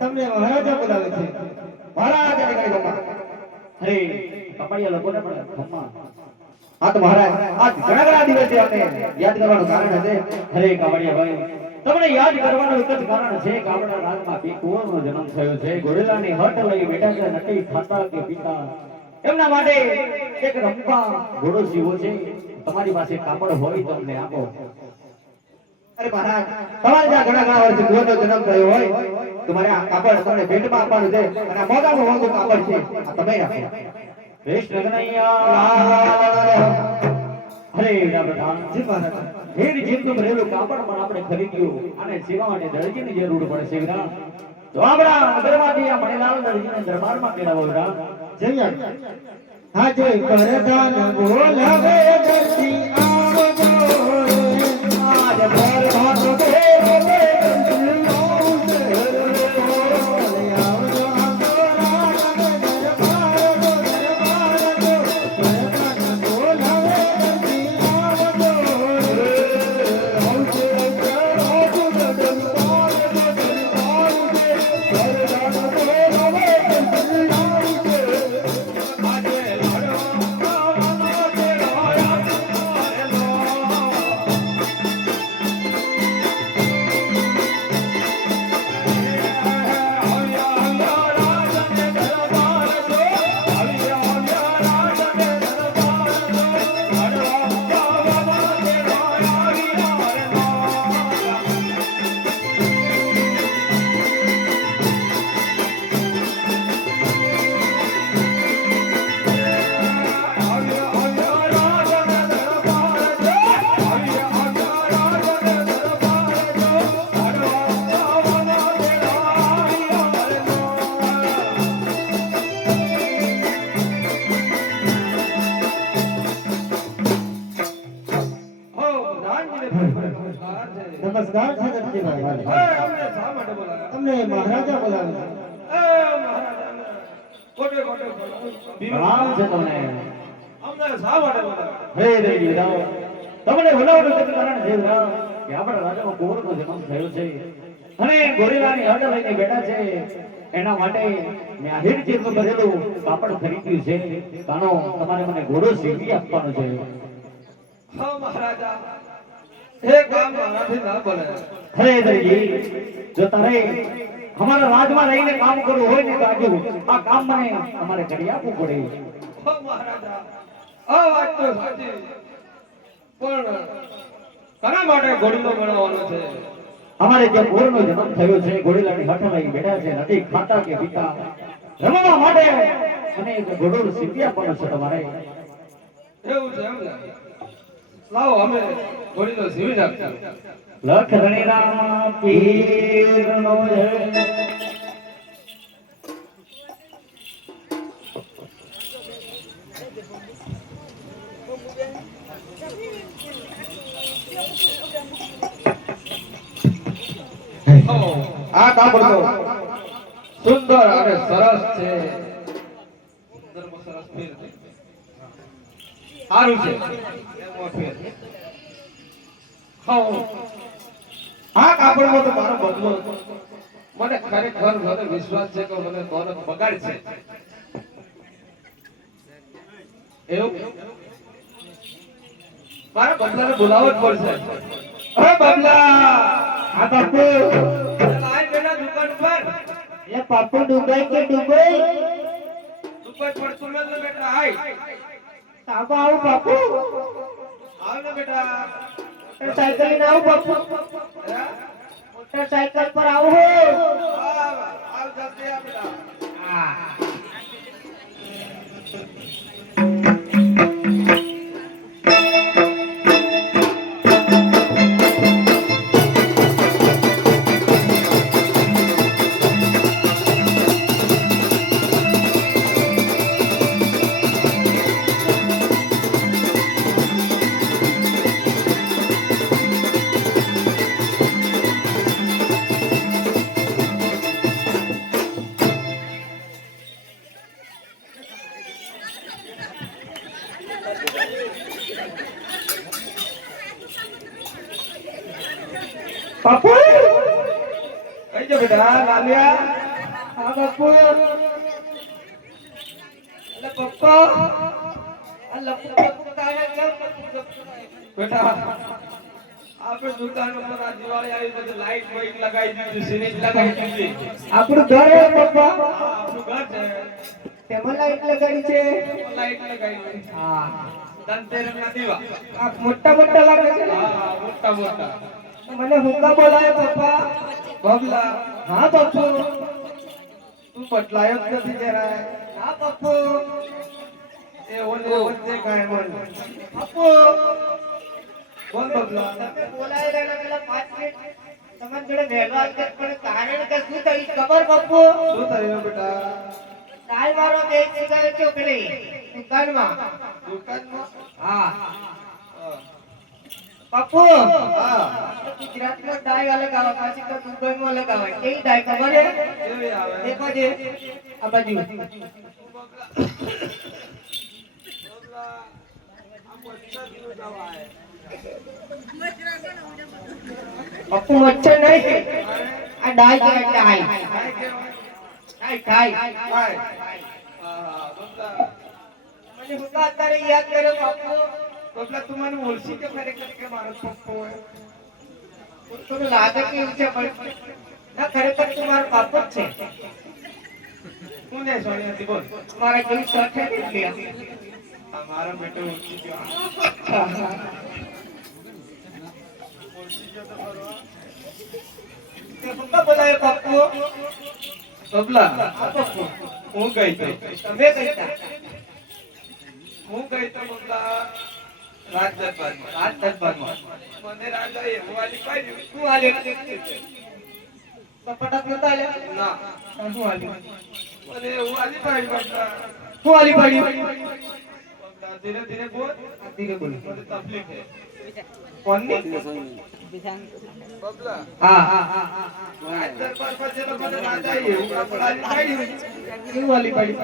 તમને મહારાજા બોલાવે છે. મહારાજા ને કહી અરે કપડિયા લોકોને પણ ખમ્મા. હા તો મહારાજ આજ ઘણા દિવસે આપણે યાદ કરવાનું કારણ હશે. અરે કપડિયા ભાઈ તમને યાદ કરવાનું એક જ કારણ છે કે આપણા રાજમાં પીકુઓનો જન્મ થયો છે. ઘોડેલાની હટ લઈ બેઠા છે, નથી ખાતા કે પીતા. એમના માટે એક રંપા ઘોડો સીવો છે. તમારી પાસે કાપડ હોય તો અમને આપો. અરે મહારાજ તમારે જ્યાં ઘણા વર્ષે ઘોડો જન્મ થયો હોય તમારે આ કાપડ તમને ભેટમાં આપવાનું છે અને આ મોગાનું મોગું કાપડ છે આ તમે આપો. કૃષ્ણ કનૈયા હરે રામ. જી મહારાજ હેર જીવનું ભરેલું કાપડ પણ આપણે ખરીદ્યું અને સેવા માટે દરજીની જરૂર પડશે વિરામ. તો આપણા નગરમાંથી આ મણિલાલ દરજીને દરબારમાં પેરાવો વિરામ. જય હા જય કરદાન બોલાવે દરજી આવજો આજ ભર ભાત દેવો નમસ્કાર છે દરજીભાઈ. અમને શા માટે બોલાવ્યા? તમને મહારાજા બોલાવે છે. કોટે કોટે રામ છે તમને. અમને શા માટે બોલાવ્યા? હે દેવી રામ તમને બોલાવવાનું એક કારણ છે રામ કે આપણા રાજાનો ગોરનો જન્મ થયો છે અને ગોરેલાની હડ લઈને બેઠા છે. એના માટે મેં આ હીર ચીરનું ભરેલું કાપડ ખરીદ્યું છે. કાનો તમારે મને ઘોડો સીવી આપવાનો છે. હા મહારાજા એ કામ મારાથી ના બને. હરે દેવી જો તારે અમારા રાજમાં રહીને કામ કરવું હોય ને તો આજુ આ કામ મને અમારે કરી આપવું પડે. હો મહારાજા આ વાત તો સાચી પણ કના માટે ઘોડીનો બનાવવાનો છે? અમારે જે ગોરનો જન્મ થયો છે, ઘોડીલાની હઠ લઈ બેઠા છે, નથી ખાતા કે પીતા. રમવા માટે અને એક ઘોડો સીવી આપવાનો છે તમારે. એવું છે એમ ને? લાવો અમે ઘોડીનો સીવી નાખીએ. લખ ધણીરામ પીરનો જય. આ કાપડ તો સુંદર અને સરસ છે. સુંદરમાં સરસ ફેર છે. સારું છે એમાં ફેર. આ કાપડમાં તો મારો બદલો મને ખરેખર મને વિશ્વાસ છે કે મને દોલત બગાડ છે. એવું મારા બદલાને બોલાવવો જ પડશે. અરે બદલા હા બાપુ. આય બેટા દુકાન પર એ બાપુ ડુબાઈ કે ડુબાઈ દુકાન પર સુનલ ને બેટા આય તાબા આવું બાપુ. આવ ને બેટા. મોટરસાઇકલ લઈને આવું બાપુ. મોટરસાઇકલ પર આવું હો. આવ જલ્દી આ બેટા. પપ્પુ કઈ જો બેટા લાલિયા હા પપ્પુ અલે પપ્પા આ લપુ તારે કેમ બેટા આપણે દુકાન ઉપર આ દિવાળી આવી બધું લાઈટ બાઈટ લગાવી દીધું સિરીજ લગાવી દીધી આપણું ઘર હે પપ્પા હા આપણું ઘર છે તેમાં લાઈટ લગાડી છે લાઈટ લગાવી હા ધનતેરસ ના દીવા આ મોટા મોટા લાગે છે હા મોટા મોટા મને હુંકા બોલાય પપ્પા બબલા હા પપ્પુ તું બદલાયો જ નથી જરા હા પપ્પુ એ ઓલે વચ્ચે કાય મન પપ્પુ બોલ બબલા તમે બોલાય રહ્યા પેલા 5 મિનિટ તમારી જોડે વહેલો આવી જાય પણ કારણ કે શું થઈ ખબર પપ્પુ શું થયું બેટા કાલ મારો બેગ ગયો ચોકડી દુકાનમાં દુકાનમાં હા હા. પપ્પુ હા ગુજરાતમાં ડાય અલગ આવે પાછી તો દુબઈમાં અલગ આવે કેવી ડાય ખબર હે કેવી આવે દેખો જે આ બાજુ બબલા આ મચ્છર જેવું દવાય પપ્પુ મચ્છર નહીં આ ડાય કહેવાય ડાય કાય કેવાય ડાય ડાય કાય હા બબલા મને હુંકા અત્યારે યાદ કર્યો પપ્પુ બબલા તું મને ઓળખી કે ખરેખર કે મારો પપ્પો હોય થોડું લાગે કે એવું છે પણ ના ખરેખર તું મારો બાપુ જ છે હું ને સોનિયા થી બોલ મારા જેવી શર્ટ છે એટલે આ મારો બેટો ઓળખી ગયો ઓળખી ગયો તો ખરો તે હુંકા બોલાય પપ્પુ બબલા આ પપ્પુ હું ગઈ તો તમે કહીતા હું ગઈ તો બબલા રાજ દરબારમાં રાત દરબારમાં મને રાજાએ હવાલી પાડ્યું શું હાલ્યો કપડાં નતા હાલ્યા ના શું હાલ્યું મને હવાલી પાડ્યું બબલા શું હાલી પડ્યું બબલા ધીરે ધીરે બોલ ધીરે બોલ મને તકલીફ છે કોની બબલા હા હા હા રાજ દરબાર પર જે લોકોને રાજાએ હવાલી પાડ્યું કેવું હાલી પડ્યું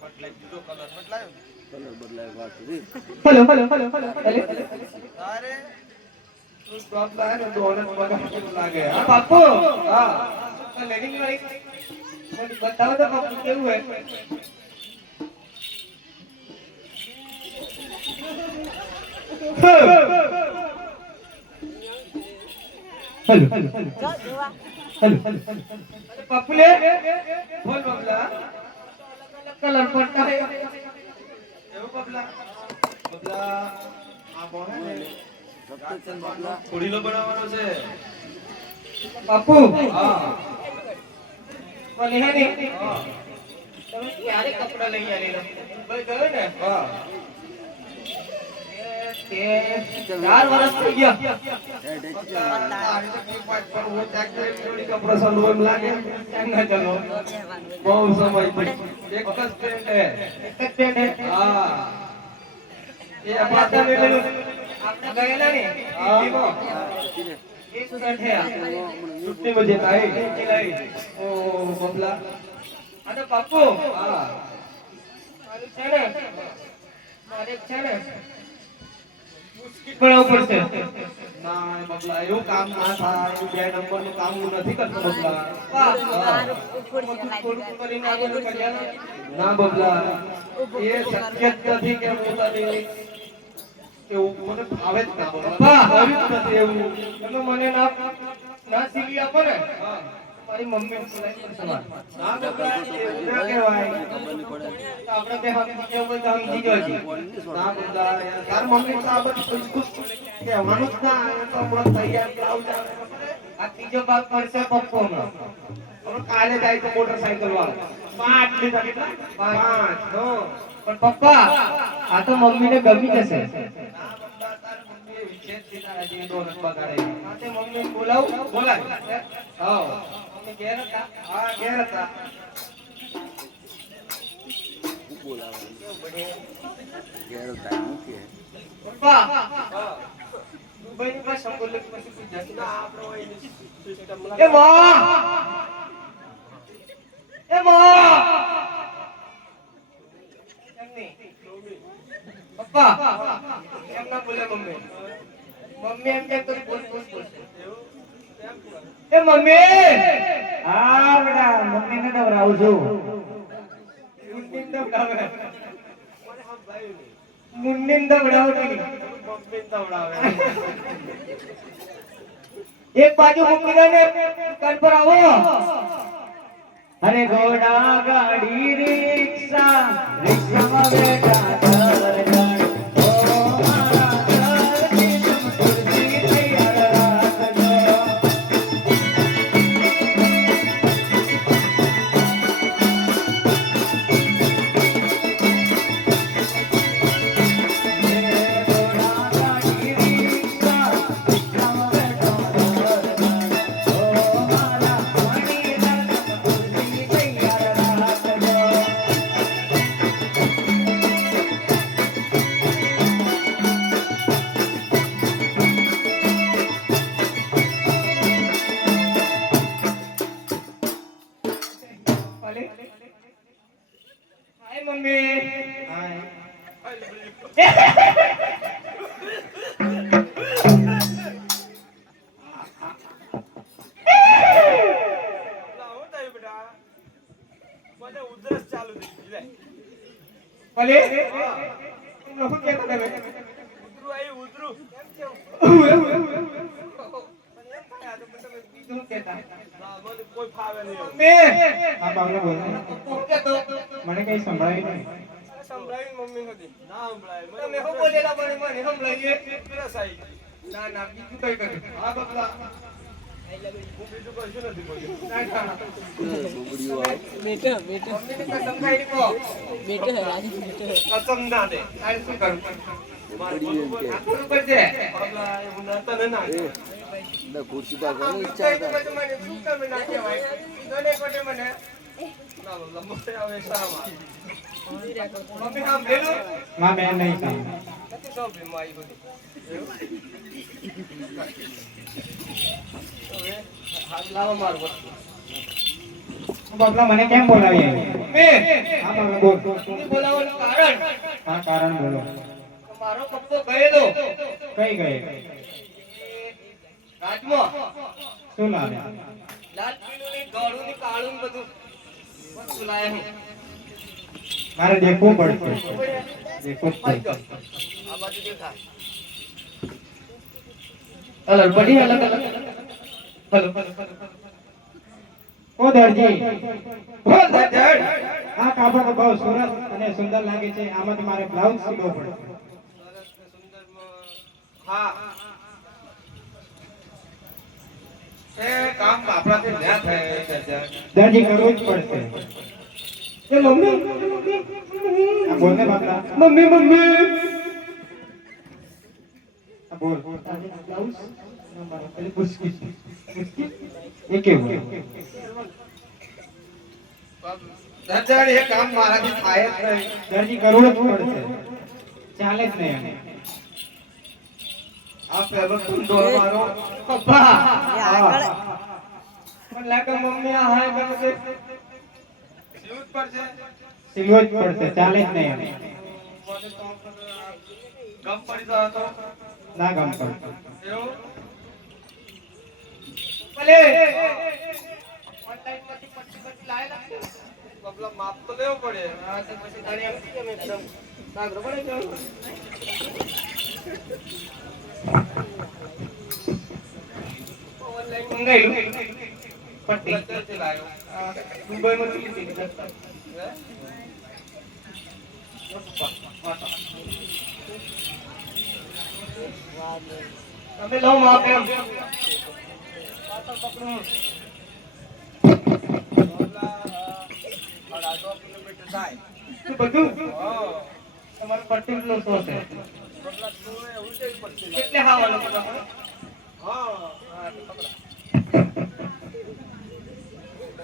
બદલાઈ દીધો કલર બદલાયો હલો હલો હલો હલો અરે તું બબલા હે ને દોડે બગાડ લાગે હા બાપુ હા લેડીંગ વાળી મને બતાવો તો બાપુ કેવું હે હેલો બાપુ લે બોલ બબલા કલર પડતા હે એવું બબલા બબલા આ બોલે ને ખોડીલો બનાવવાનો છે બાપુ હા મને હે ને હા તમે ક્યારે કપડા લઈ આવેલા ભાઈ ગયો ને હા તે 4 વર્ષ થઈ ગયા કપડા સાલું એમ લાગે ના ચલો બહુ સમય થી એક જ પેન્ટ હે એક જ પેન્ટ હે હા એ આપણા આપણા આપણે ગયેલા ને દિલ્હીમાં એક શર્ટ હે છુટ્ટી માં જતા હે ઓ બબલા આ તો બાપુ હા મારું છે ને મારે છે ને મુશ્કેલ બનાવવું પડશે ના બબલા એવું કામ ના થાય એવું 2 નંબર નું કામ હું નથી કરતો બબલા વાહ હા. થોડું કરીને આગળ કર્યા ના બબલા એ શક્ય જ નથી કે હું તને એવું મને ભાવે જ ના બબલા વાહ. કર્યું જ નથી એવું તમે મને ના ના સીવી આપો ને હા. મારી મમ્મી બોલાવી પડશે મારે. ના બબલા એવું ના કહેવાય તો આપણે બે હાથ બીજા કોઈ કામ જીગવા છીએ. ના બબલા યાર તાર મમ્મી તો આ બધું ખુશ કહેવાનું જ ના એ તો હમણાં તૈયાર બ્લાઉઝ આવે આ ત્રીજો ભાગ પડશે પપ્પુ હમણાં. હવે કાલે જાય તો મોટરસાઇકલ વાળો 5 લીધા કેટલા 5 હો પણ પપ્પા આ તો મમ્મીને ગમી જશે ના બબલા તાર મમ્મી વિશેષ દીધા હજી ડોલર બગાડે આ તે મમ્મીને બોલાવું બોલાય હા મમ્મી ઘેર હતા હા ઘેર હતા પપ્પા હા દુબઈની ભાષા બોલે પછી ગુજરાતી ના આપણે હોય એની સિસ્ટમ એ વાહ એ વાહ એમની પપ્પા એમ ના બોલે મમ્મી મમ્મી એમ કે તો બોલ બોલ બોલ એ મમ્મી આ બેટા મમ્મીને નવરાવું છું. મુન્ની દવડાવે મુન્ની દવડાવે મમ્મી દવડાવે એક બાજુ મૂકી દો ને દુકાન પર આવો. અરે ઘોડા ગાડી રિક્ષા રિક્ષામાં બેઠા દરજણ. ઓ મારા દરજી તમ ખુરશી તૈયાર રાખજો. ઘોડા ગાડી રિક્ષા રિક્ષામાં બેઠા દરજણ. ઓ મારા મણીલા તમ ખુરશી તૈયાર રાખજો. ભલે. Hi mummy. હાય. ભલે. તમને શું કહેતા તમે? બીજું કહેતા. મમ્મી. આ બાબલા બોલ. શું કહેતો? મને કઈ સંભળાય નહીં. સંભળાવી મમ્મી હતી. તમે શું બોલેલા મને મને સંભળાવીએ? ના ના બીજું કઈ કર્યું? હા બબલા. ના, ના. બેટા બેટા મમ્મીને કસમ ખાઈ કહો. બેટા રાજી બેટા કસમ ના દે. તારે શું કરવું? આ થોડું કરજે. ખુરશી પર આમ કઈ તો બધું મને શું કામ ના કહેવાય? દોને કોટે મને. મમ્મી આમ ભેલું? માં બેન નહીં સાંભળે. નથી સૌ ભેમો આવી બધી. હવે હાથ લાવો મારું વસ્તુ. બાબલા મને કેમ બોલાવી આવી? મમ્મી હા બાબલા બોલ. તમને બોલાવવાનું કારણ હા કારણ બોલો. કે મારો પપ્પો ગયેલો કઈ ગઈ? રાજમાં શું લાવે? લાલ પીળું ને ગળું ને કાળું ને બધું વસ્તુ લાયા હું. મારે દેખવું પડશે. દેખવું જ આ પડશે. બાજુ દેખાય. અલગ પડી અલગ અલગ. હલો ઓ દરજી બોલ દાદા. આ કાપડ તો બહુ સરસ અને સુંદર લાગે છે. આમાંથી મારે બ્લાઉઝ સીવવો પડશે. હા એ કામ આપણાથી ના થાય દાદા. દરજી કરવું જ પડશે. એ મમ્મી આ બોલ ને બાબલા. મમ્મી મમ્મી આ બોલ. એ કેવું? દાદા એ કામ મારાથી થાય જ નહીં. દરજી કરવું જ પડશે. ચાલે જ નહીં આને. આ પેલો ટુંડો મારો પપ્પા મને લાગે મમ્મી આ હાય કે બધે જીવત પર છે. સીવવો જ પડશે. ચાલે જ નહીં આને. ગમ પડી ગયો હતો ના ગમ પડશે. એવું ભલે ઓનલાઈન માંથી પટ્ટી લાયેલા છે. બબલા માપ તો લેવો પડે. હા તો પછી તારી એમ કે મેં એકદમ સાગરો પડે છે. ઓનલાઈન મંગાવ્યું પટ્ટી ક્યાંથી લાવ્યો? દુબઈમાંથી લીધી હે? તમે લો માપ એમ પાછળ પકડું. 2.5 કિલોમીટર થાય. શું બધું? તમારો પર્ટિક્યુલર શું છે? કેટલે ખાવાનું છે તમારે? હા તો પકડો.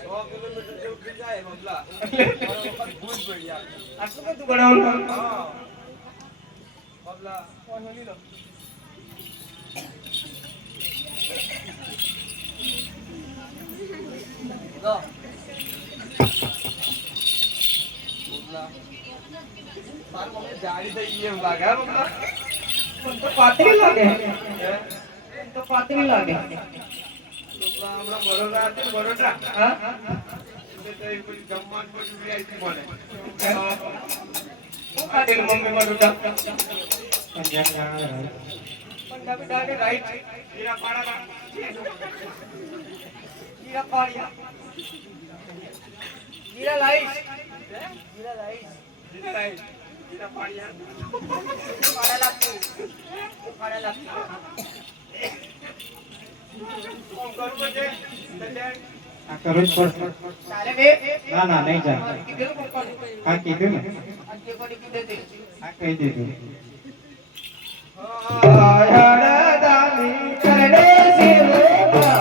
100 કિલોમીટર જેવું થઈ જાય બબલા. ભૂલ પડી યાર. આટલું બધું ગણાવવાનું? હા બબલા કોણ લીધો? લો બબલા માર મને જાડી થઈ ગઈ એમ લાગે હા બબલા. મને તો પાતળી લાગે. તો પાતળી લાગે. હમણાં બરોડા હતી ને, બરોડા હા એટલે તો એ પછી જમવાનું બધું VIP મળે. શું ખાધેલું મમ્મી બરોડા પંજાબી દાળ ને રાઈસ જીરા પાડા જીરા પાડિયા જીરા રાઈસ જીરા રાઈસ જીરા પાડિયા પાડા લાગતું પાડા લાગતું કોણ કરવું છે સજ્જન? આ કરવું જ પડશે. તારે બે ના ના નહીં જાય. કીધેલું પપ્પાને આ કીધું ને, આજે કોને કીધે તે આ કહી દીધું. હરદાની કરે સેવા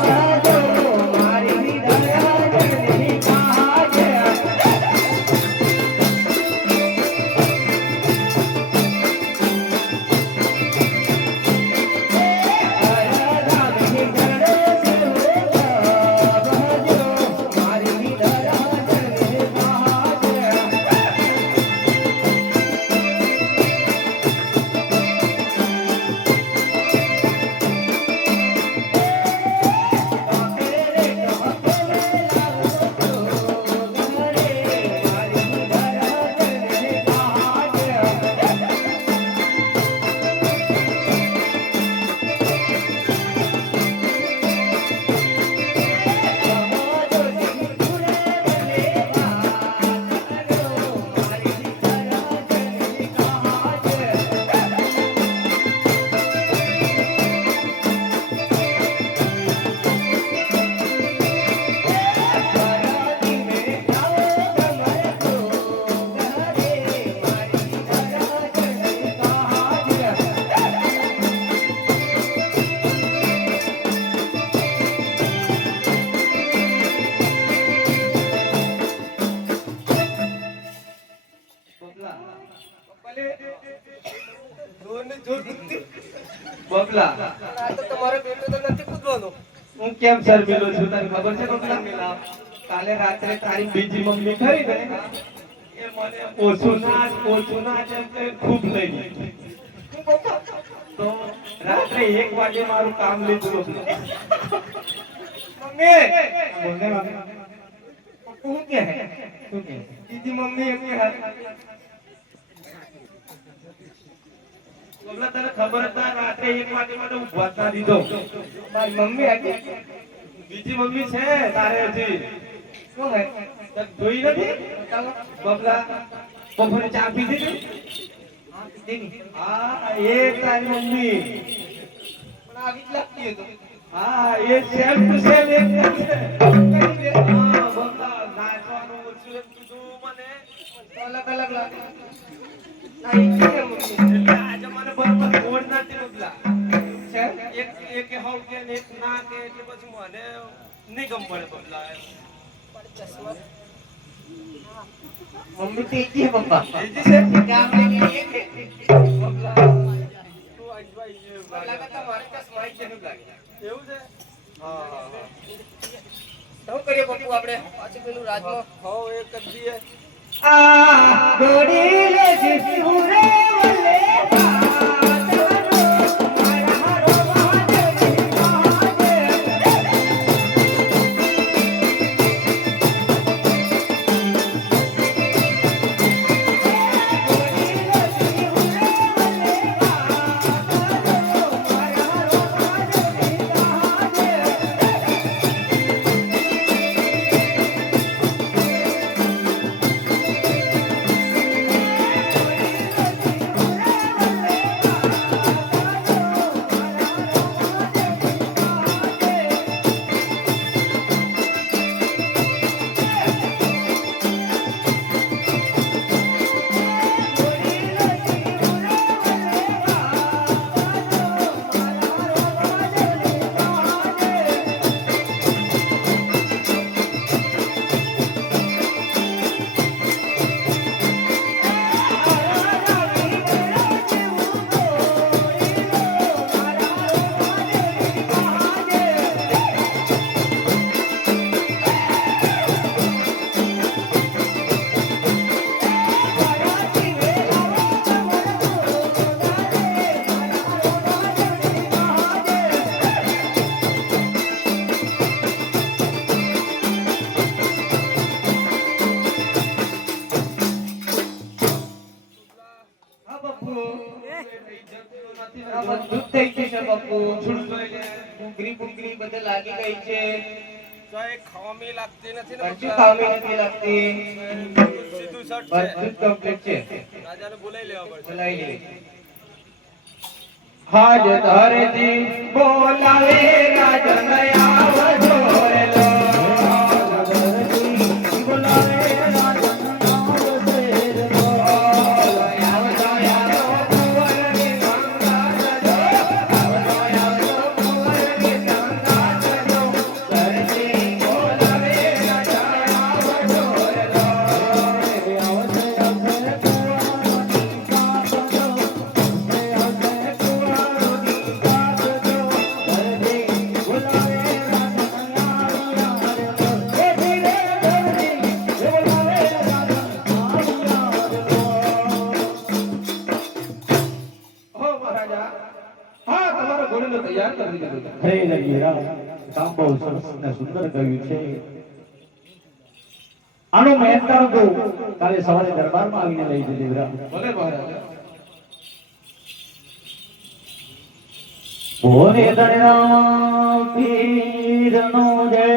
વાજો મારી દયા જનની કાજે હરદાની કરે સેવા વાજો મારી દયા જનની કાજે બબલા આ તો તમારો બેટો તો નથી કૂદવાનો હું કેમ શર્મિલો છું તને ખબર છે બબલા? કાલે રાત્રે તારી બીજી મમ્મી ખરી ને એ મને ઓછું નાચ એમ કે ખૂબ લઈ ગઈ. તો રાત્રે 1 વાગે મારું કામ લીધું બબલા. મમ્મી બોલને વાગે. હું કે શું કહે? બીજી મમ્મી એમ કે બબલા તને ખબર હતા રાત્રે 1 વાગે મને ઊભા જ ના દીધો. મારી મમ્મી હતી બીજી મમ્મી છે તારે હજી શું હે તને જોઈ નથી બબલા? બપોરે ચા પીધી હતી? હા કીધી હા એ તારી મમ્મી. પણ આવી જ લાગતી હતો હા એ સેમ ટુ સેમ એકદમ છે. હા બબલા નાચવાનું ઓછું એમ કીધું મને. અલગ અલગ લાગે ના એ કે મમ્મી એટલે આજે મને બરોબર ગોળ નથી બબલા. છે એક હોવ કે ને એક ના કે એટલે પછી મને નહીં ગમ પડે બબલા. મમ્મી તો એકી હે પપ્પા એજી છે? કામ લઈને એક હે બબલા તું અજવાઈ લાગે તો મારે તો સ્માઈલ જેવું લાગે એવું છે? હા હા હા. શું કરીએ પપ્પુ આપણે પાછું પેલું રાજમાં હોવ એક જ દીએ. આ ગોડીલે શિશુરે વલે બધું જ થઈ ગયું છે બાપુ થોડું જોઈ લે ભૂંગળી ભૂંગળી બધે લાગી ગઈ છે કઈ ખામી લાગતી નથી ને કશું ખામી નથી લાગતી સીધું શર્ટ બધું જ કમ્પ્લીટ છે રાજાને બોલાવી લેવા પડશે બોલાવી લે હાજ ધરતી બોલાવે રાજન આવજો રે લો હો મહારાજા હા તમારો ઘોડીલો તૈયાર કરી દીધો હરે રવિરા કામ બહુ સરસ ને સુંદર કહ્યું છે આનું મહેનતાણું તો કાલે સવારે દરબારમાં આવીને લઈ જજે વીરા ભલે મહારાજા ભોરે દળના પીરનો જય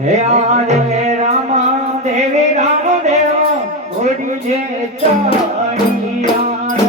હે આરે રામા દેવી રામ દેવ ઓડી જે ચાણી યાર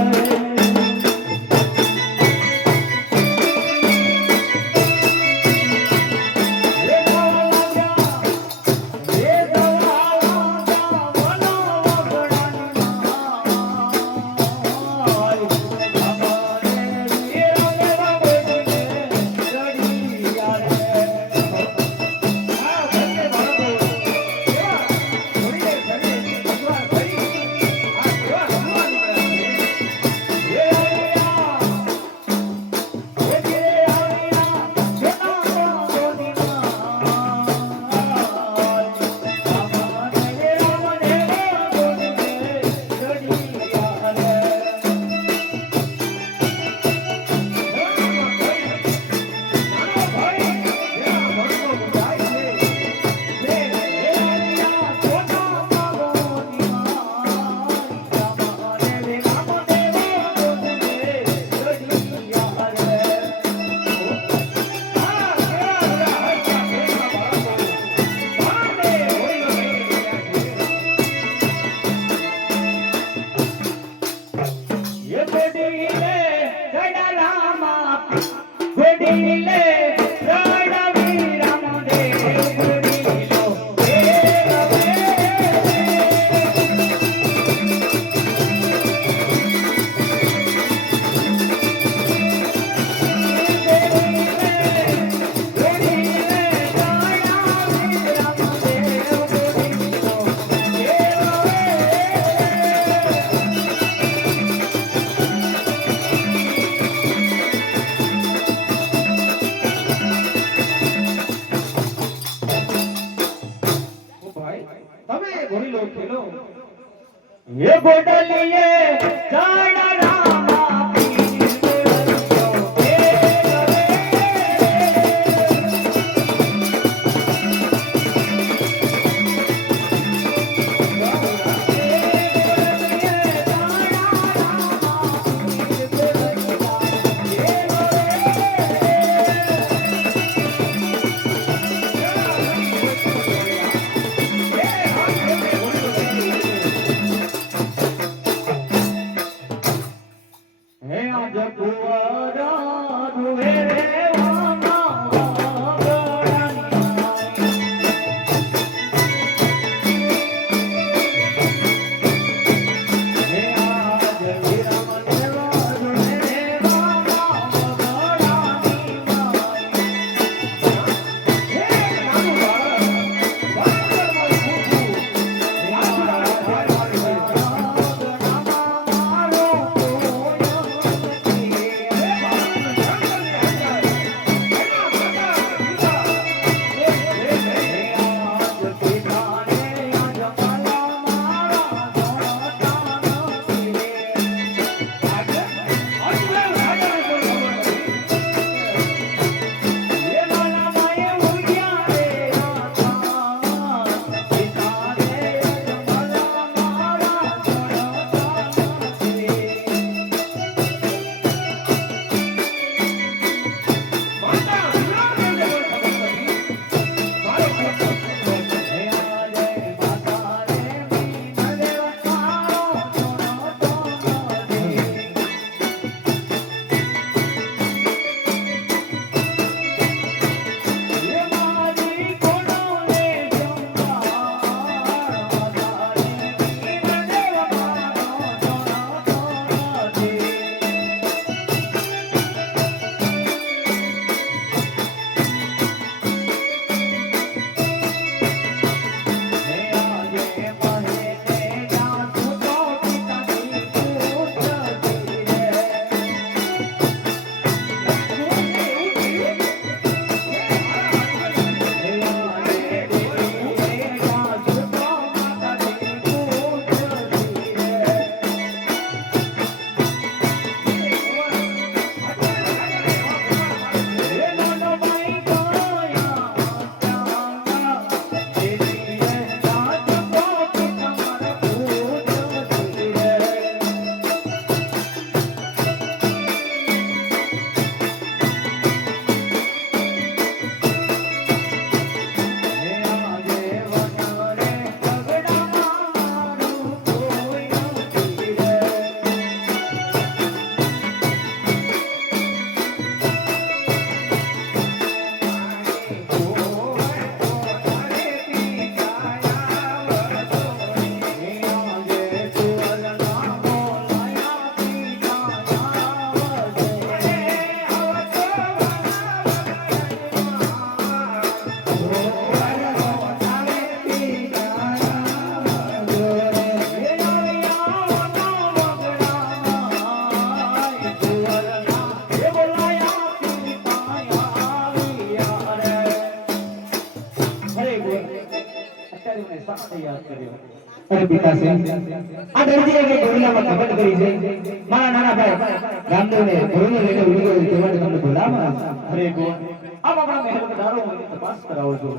ये गोडलिए जाना रामा पीर गोडलियो અરે ગોર અત્યારે મને શા માટે યાદ કર્યો? અરે પિતાશ્રી આ દરજીએ કે ગોળીલામાં ખબર કરી છે મારા નાના ભાઈ રામદેવને ગોળીને લઈને ઉડી ગયો તે માટે તમને બોલાવવા. અરે ગોર આપ આપણા મહેલ પધારો મને તપાસ કરાવો છો.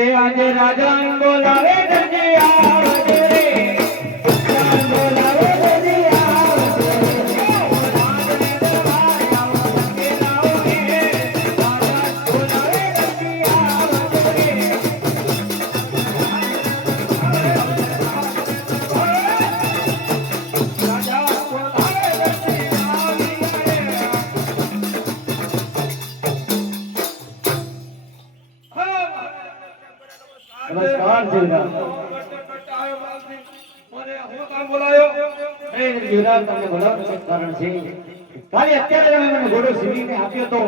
એ આજે રાજા બોલાવે દરજી આવજે રે રાજા બોલાવે દરજી આવજે રે રાજને દરબાર આવો કે લાવો રે રાજા બોલાવે દરજી આવજે રે રાજા બોલાવે દરજી આવજે રે. નમસ્કાર જીવરાજ. મને હું કામ બોલાયો? અરે જીવરાજ તમને બોલાવવાનું એક કારણ છે. કાલે અત્યારે તમે મને ઘોડો સીવીને આપ્યો તો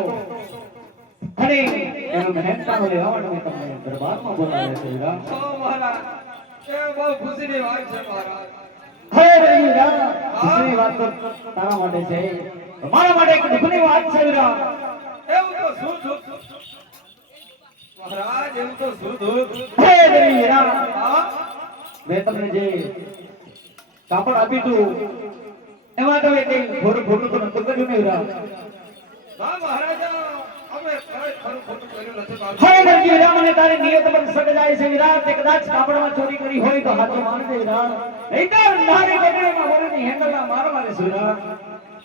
અને એનો મહેનતાણો લેવા માટે મેં તમને દરબારમાં બોલાવ્યા છે જીવરાજ. ઓ મહારાજ એ બહુ ખુશીની વાત છે મહારાજ. અરે જીવરાજ ખુશીની વાત તો તારા માટે છે મારા માટે એક દુઃખની વાત છે જીવરાજ. એવું તો શું મહારાજ એવું તો શું દુઃખ? અરે જીવરાજ હા મેં તમને જે કાપડ આપ્યું હતું એમાં તો એક થોડું ખોટું તો નતું કર્યું ને જીવરાજ. ના મહારાજા અમે કઈ ખરું ખોટું કર્યું નથી બાપુ. હવે દરજી વિરામ અને તારી નિયત પર સગજાય છે વિરાટ તે કદાચ કાપડમાં ચોરી કરી હોય તો હાથો મારજે વિરાટ નહીંતર નારી બગડીમાં વરુની હેંગલમાં માર મારે છે વિરાટ.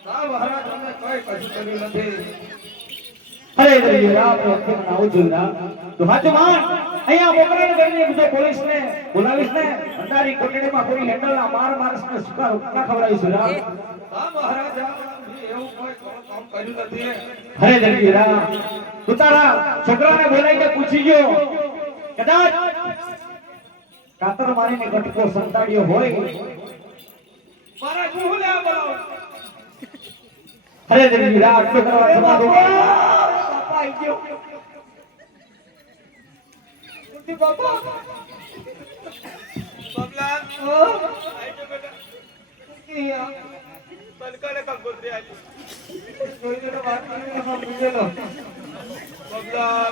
ના મહારાજ અમે કઈ કશું કર્યું નથી. અરે દરજી વિરામ તો અત્યારે મને આવું છું વિરાટ તો હાથો માર અહીંયા મોકરાને કરીને બધો પોલીસને બોલાવીશ ને અંધારી કોટડીમાં પૂરી હેંગલના માર મારસને સુકા રોટલા ખવડાવીશ વિરાટ. ના મહારાજા એવું કોઈ કામ કર્યું નથી. અરે દરજી વિરામ તું તારા છોકરાને બોલાવીને પૂછી જો કદાચ કાતર મારીને કટકો સંતાડ્યો હોય. મારા શું લેવા બોલાવો? અરે દરજી વિરામ આટલું કરવા છતાં તું બાપા આવી ગયો. ઉઠી બાપા. બબલા આઈ ગયો બેટા. ઉઠી આ. બલકાને કંકોત્રી આવી. જોઈને તો વાત કરીને સમજી લો. બબલા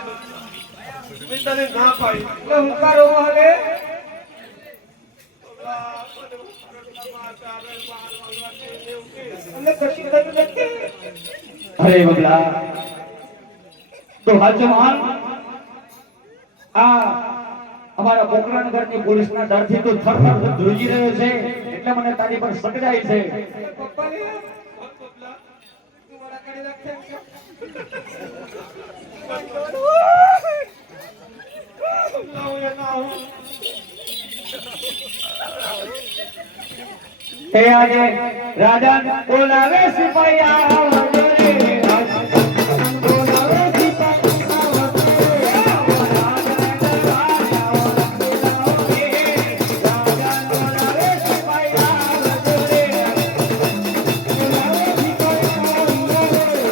મેં તને ના પાડી. એટલે હું કારો હાલે. બબલા મને મારતા આવે માર મારવા એવું કે. એટલે કશું કર્યું નથી. અરે બગલા તો હાજમાન આ અમારા પોકરણગઢની પોલીસના ડરથી તો થરથર ધ્રુજી રહ્યો છે એટલે મને તારી પર સગજાય છે. પપ્પા ને બબલા તું મારા કડે રાખે છે. બબલા હું ના હું. તે આજે રાજા બોલાવે સિપાહી આવજો રે રાજા બોલાવે સિપાહી આવજો રે રાજા બોલાવે સિપાહી આવજો રે બોલાવે સિપાહી આવજો રે.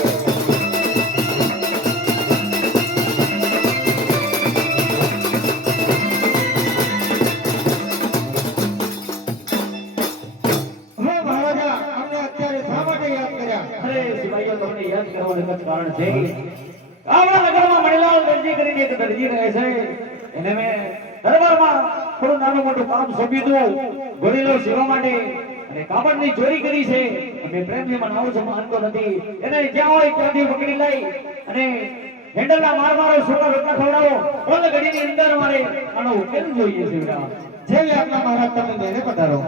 હવે મહારાજા અમને અત્યારે શા માટે યાદ કર્યા? અરે સિપાહીઓ તમને યાદ કરવાનું એક જ કારણ છે. આપણા નગરમાં મણિલાલ દરજી કરીને એક દરજી રહે છે એને મેં દરબારમાં થોડું નાનું મોટું કામ સોંપ્યું હતું ઘોડીલો સીવવા માટે અને કાપડની ચોરી કરી છે. અમે પ્રેમથી મનાવું છું માનતો નથી. એને જ્યાં હોય ત્યાંથી પકડી લઈ અને હેન્ડલના માર મારો સુકા રોટલા ખવડાવો ઓલ ઘડીની અંદર મારે આનો ઉકેલ જોઈએ છે વિરામ. જેવી આજ્ઞા મહારાજ તમે લઈને પધારો.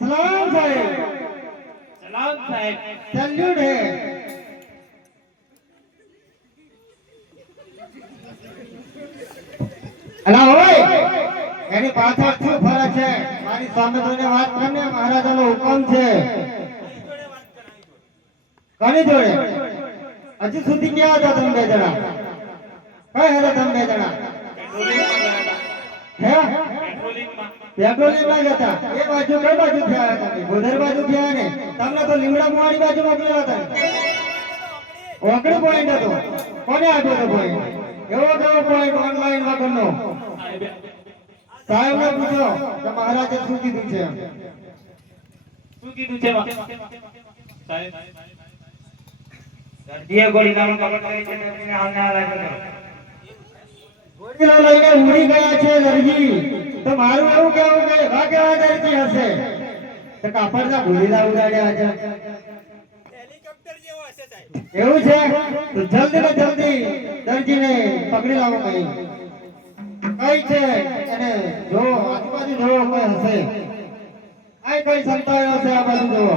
સલામ સાહેબ. સલામ સાહેબ. સેલ્યુટ હે. અલા ઓય એની પાછળ શું ફરક છે? મારી સામે જોઈને વાત કરને, મહારાજાનો હુકમ છે. કોની જોડે? હજી સુધી ક્યાં હતા તમે બે જણા? કઈ હતા તમે બે જણા? હે? પેટ્રોલિંગમાં જતા. એ બાજુ કઈ બાજુ થયા હતા? ગોધર બાજુ થયા ને? તમને તો લીમડા મુવાડી બાજુ મોકલ્યા હતા. ઓકડી પોઈન્ટ હતો. કોને આપ્યો હતો પોઈન્ટ? એવો કેવો પોઈન્ટ ઓનલાઈન વગરનો? સાહેબને પૂછો કે મહારાજે શું કીધું છે? શું કીધું છે સાહેબ? દરજીએ ગોળીલાનો કપટ કરી છે તેને આમને આ લાગ્યો. ગોળીલા લઈને ઉડી ગયા છે દરજી. તો મારું એવું કેવું કે એવા કેવા દરજી હશે તો કાપડના ગોળીલા ઉડાડ્યા છે. એવું છે તો જલ્દી ને જલ્દી દરજીને પકડી લાવો. કઈ છે એને જો આજુબાજુ જોવો કોઈ હશે. આ કઈ સંતાયો હશે આ બાજુ જોવો.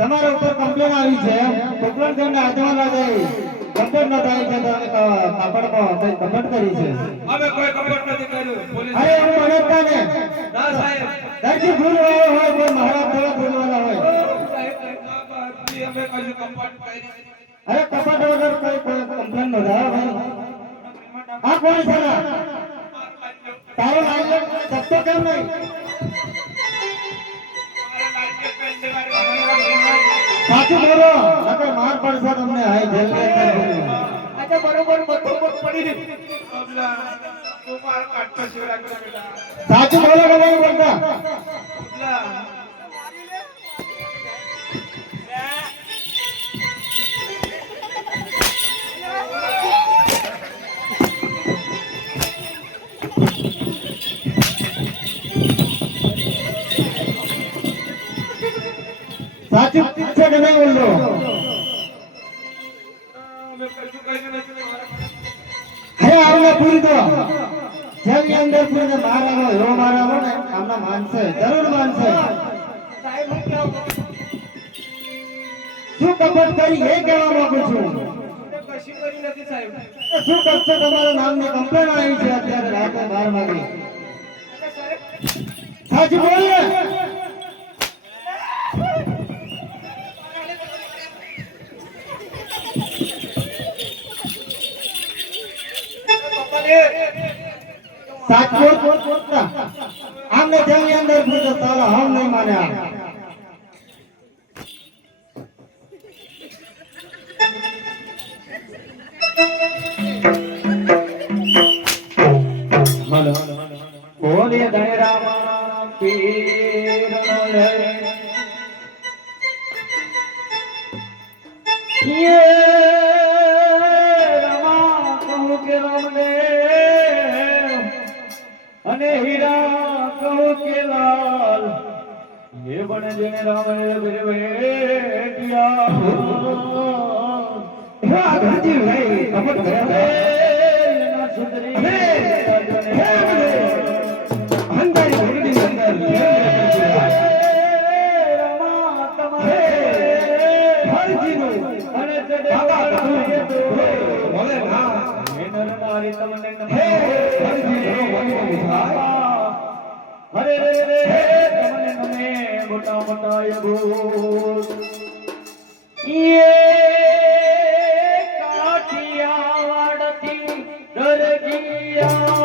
તમારા ઉપર કમ્પ્લેન આવી છે. કમ્પ્લેન કરીને આજવા લાગે કમ્પ્લેન ન થાય છે તો કાપડમાં કઈ કમેન્ટ કરી છે. અમે કોઈ કપટ નથી કર્યું. પોલીસ અરે એવું બનતા ને ના સાહેબ. દરજી ભૂલવાળો હોય કોઈ મહારાજ થોડા ભૂલવાળા હોય. અમે કશું કપટ કરી. અરે કપટ વગર કોઈ કમ્પ્લેન ન થાય ભાઈ. આ કોણ છે ને? તારો લાઈન સસ્તો કેમ નહીં? સાચું બોલો નકર માર પડશે તમને. હાય જલ્દી આજે બરોબર બધું પડી ગયું. તું માર કાટતો શિવરા કરે બેટા. સાચું બોલો કે નહીં બોલતા? સાચું છે કે નહીં બોલો? અમે કશું કર્યું નથી. અરે આવને પૂરી દો. જેની અંદર પૂરી મારાનો એવો મારાનો ને આમના માનશે જરૂર માનશે. શું કપટ કરી એ કહેવા માંગુ છું. કશું કરી નથી સાહેબ. શું કરશો? તમારા નામની કમ્પ્લેન આવી છે અત્યારે રાતે 12 વાગે. સાચું બોલ ને. सात हमने जंग अंदर पूछा साला हम नहीं माने हेलो बोले दया रामा पीर ये रामा कहूँ के राम ने अने हीरा कहूँ के लाल ये बने जने राम ने बेटिया जी भाई कपट गया ना सुंदरी अंदर अंदर મોટાય ભૂત એ કાઠિયાવાડથી દરજીયા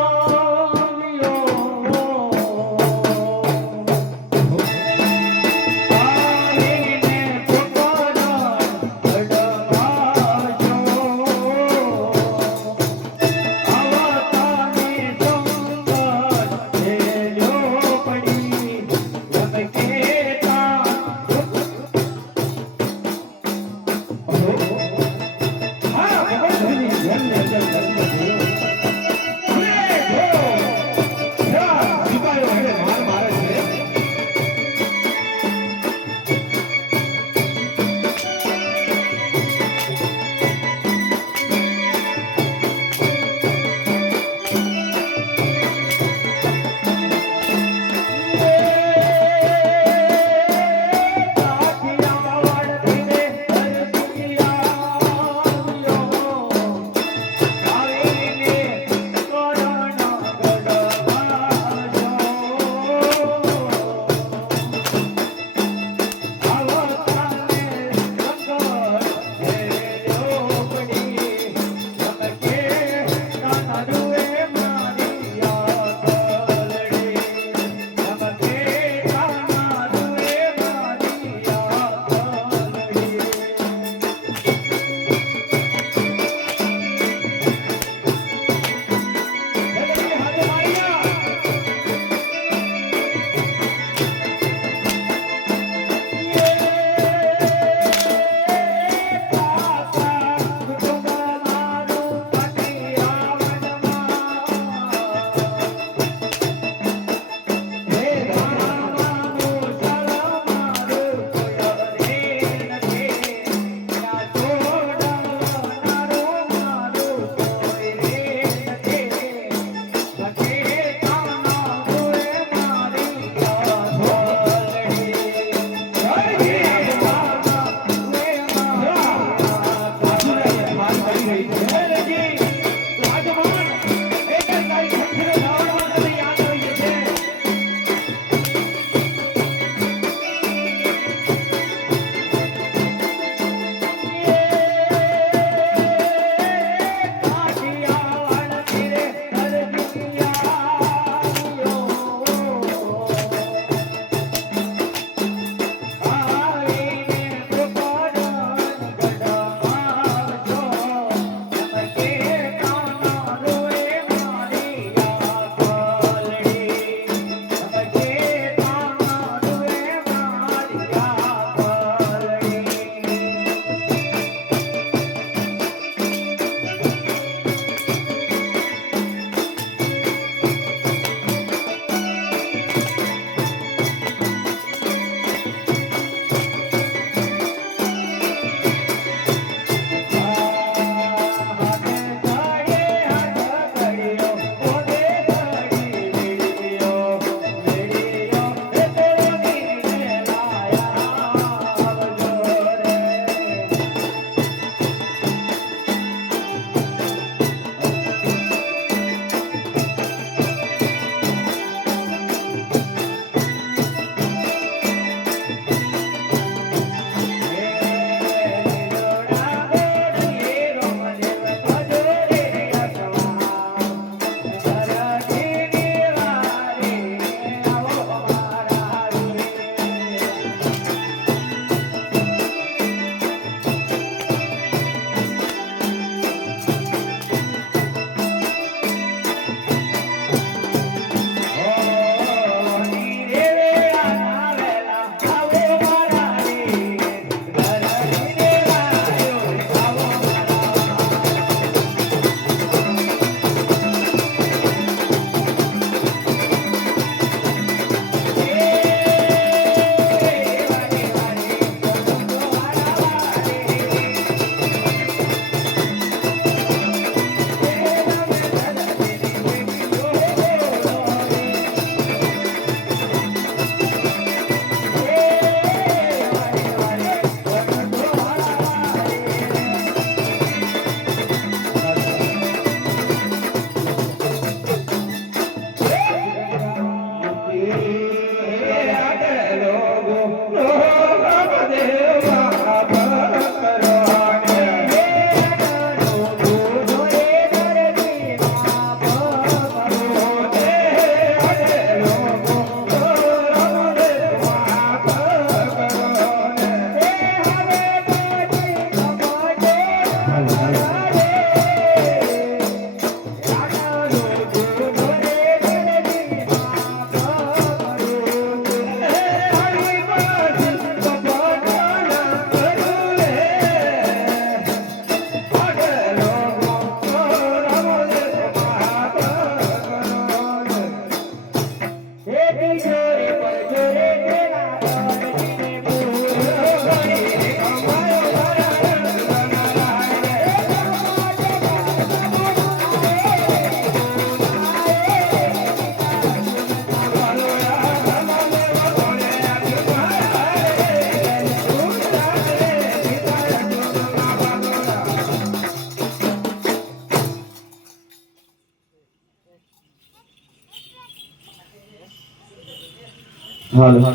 હાલો